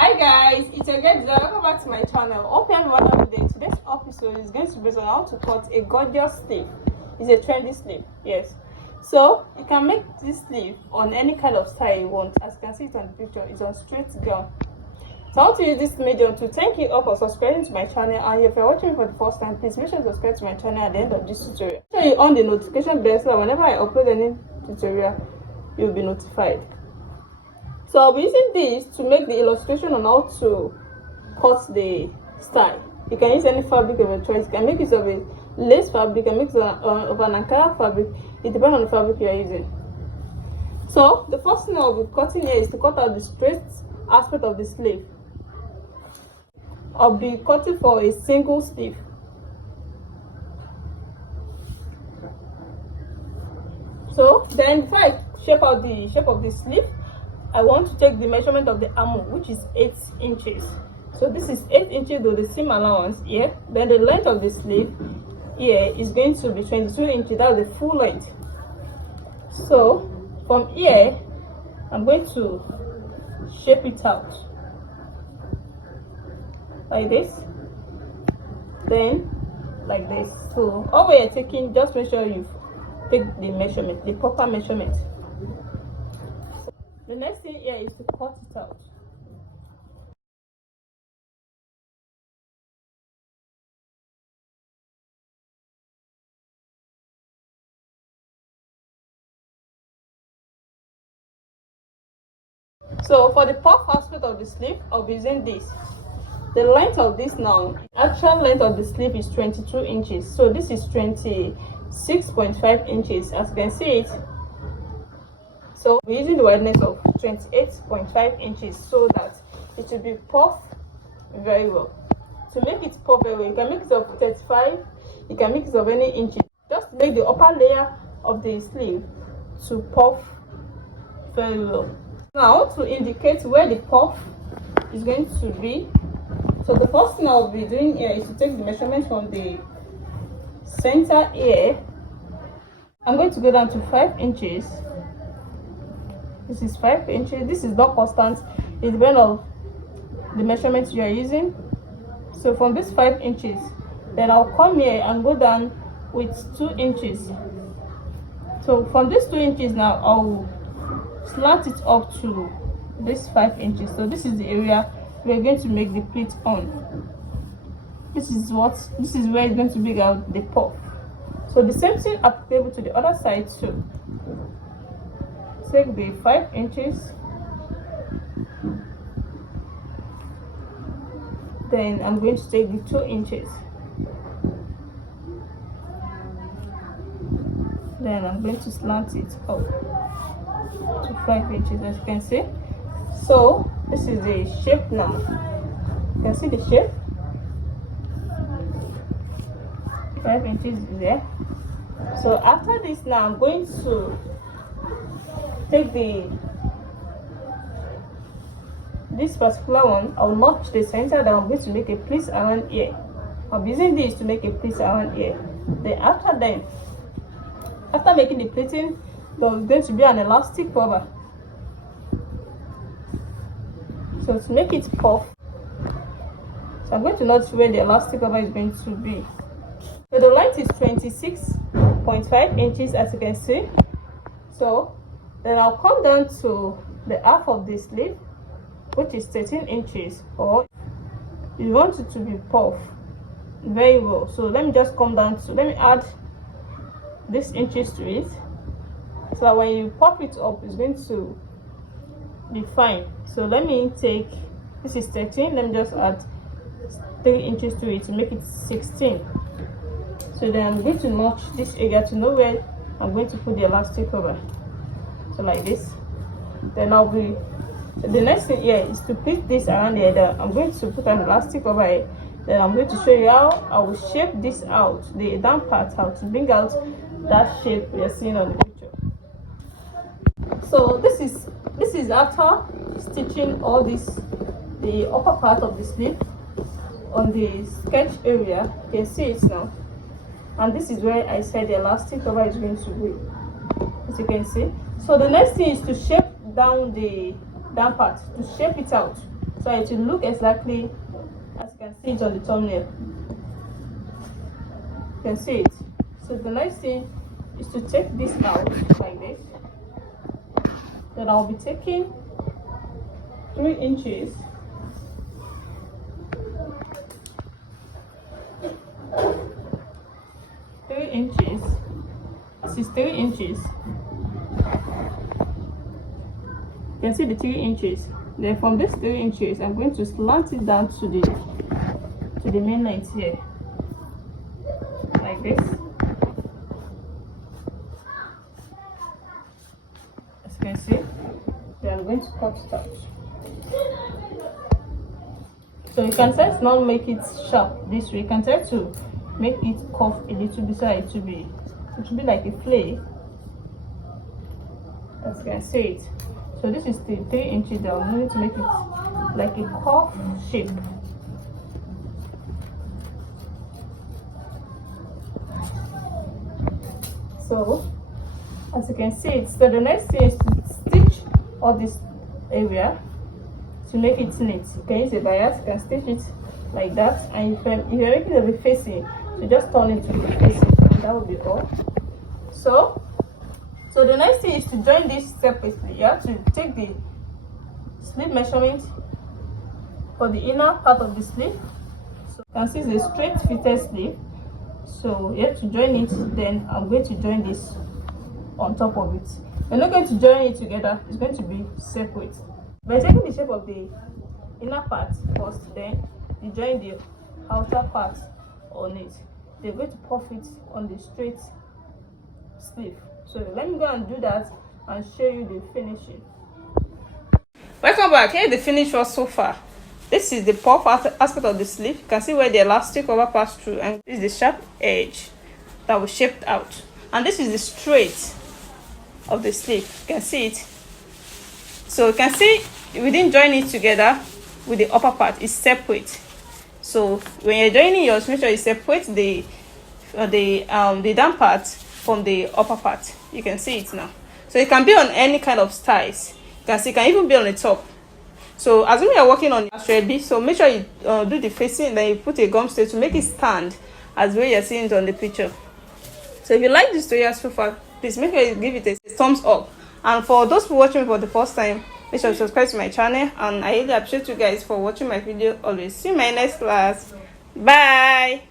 Hi guys, it's again Zara. Welcome back to my channel. Hope you have a wonderful day. Today's episode is going to be on how to cut a gorgeous sleeve. It's a trendy sleeve, yes. So you can make this sleeve on any kind of style you want. As you can see it on the picture, it's on straight gown. So I want to use this medium to thank you all for subscribing to my channel, and if you're watching me for the first time, please make sure to subscribe to my channel at the end of this tutorial. Make sure you on the notification bell so that whenever I upload any tutorial, you'll be notified. So I'll be using this to make the illustration on how to cut the style. You can use any fabric of your choice. You can make use of a lace fabric, you can make use of an Ankara fabric. It depends on the fabric you are using. So the first thing I'll be cutting here is to cut out the straight aspect of the sleeve. I'll be cutting for a single sleeve. So then before I shape out the shape of the sleeve, I want to take the measurement of the armhole, which is 8 inches. So this is 8 inches with the seam allowance here. Then the length of the sleeve here is going to be 22 inches. That's the full length. So from here, I'm going to shape it out like this, then like this. So all we are taking, just make sure you take the measurement, the proper measurement. The next thing here is to cut it out. So for the puff aspect of the sleeve, I'll be using this. The length of this now, actual length of the sleeve is 22 inches. So this is 26.5 inches, as you can see it. So we're using the wideness of 28.5 inches so that it will be puffed very well. To make it puff very well, you can make it of 35, you can make it of any inches. Just make the upper layer of the sleeve to puff very well. Now to indicate where the puff is going to be, so the first thing I'll be doing here is to take the measurement from the center here. I'm going to go down to 5 inches. This is 5 inches. This is not constant. It depends on the measurements you are using. So from this 5 inches, then I'll come here and go down with 2 inches. So from this 2 inches now, I'll slant it up to this 5 inches. So this is the area we're going to make the pleat on. This is where it's going to bring out the puff. So the same thing applicable to the other side too. Take the 5 inches, then I'm going to take the 2 inches, then I'm going to slant it up to 5 inches, as you can see. So this is the shape now. You can see the shape. 5 inches is there. So after this now, I'm going to take this particular one. I'll notch the center, then I'm going to make a pleat around here. I'll be using this to make a pleat around here. Then after making the pleating, there's going to be an elastic cover. So to make it puff, so I'm going to notch where the elastic cover is going to be. So the length is 26.5 inches, as you can see. So then I'll come down to the half of the sleeve, which is 13 inches, or you want it to be puffed very well. So let me just come down to, let me add this inches to it, so that when you puff it up, it's going to be fine. So let me take, this is 13, let me just add 3 inches to it to make it 16. So then I'm going to notch this area to know where I'm going to put the elastic cover. So like this. Then the next thing here is to pleat this around the head. I'm going to put an elastic over here. Then I'm going to show you how I will shape this out, the down part, how to bring out that shape we are seeing on the picture. So this is after stitching all this, the upper part of the sleeve on the sketch area. You can see it now. And this is where I said the elastic cover is going to be, as you can see. So the next thing is to shape down the down part, to shape it out. so it will look exactly as you can see it on the thumbnail. You can see it. So the next thing is to take this out like this. Then I'll be taking 3 inches this is 3 inches. You can see the 3 inches. Then from this 3 inches I'm going to slant it down to the main length here like this. As you can see, then I'm going to cut it out. So you can try to not make it sharp this way. You can try to make it curve a little bit so it should be like a flake. As you can see it. So this is the 3 inches that I'm going to make it like a curve shape. So as you can see it, so the next thing is to stitch all this area to make it neat. You can use a bias, you can stitch it like that, and if you're making it be facing, so just turn it to be facing, and that will be all. So the next thing is to join this separately. You have to take the sleeve measurement for the inner part of the sleeve. So you can see it's a straight fitted sleeve, so you have to join it. Then I'm going to join this on top of it. We're not going to join it together, it's going to be separate. By taking the shape of the inner part first, then you join the outer part on it. They're going to puff it on the straight sleeve. So let me go and do that and show you the finishing. Welcome back. Here is the finish was so far. This is the puff aspect of the sleeve. You can see where the elastic cover passed through, and this is the sharp edge that was shaped out, and this is the straight of the sleeve. You can see it. So you can see we didn't join it together with the upper part. It's separate. So when you're joining yours, make sure you separate the down part from the upper part. You can see it now. So it can be on any kind of styles. You can see it can even be on the top. So assuming you're working on it, so make sure you do the facing, then you put a gum stay to make it stand as the way you're seeing it on the picture. So if you like this tutorial so far, please make sure you give it a thumbs up. And for those who watching for the first time, make sure you subscribe to my channel, and I really appreciate you guys for watching my video always. See you in my next class. Bye.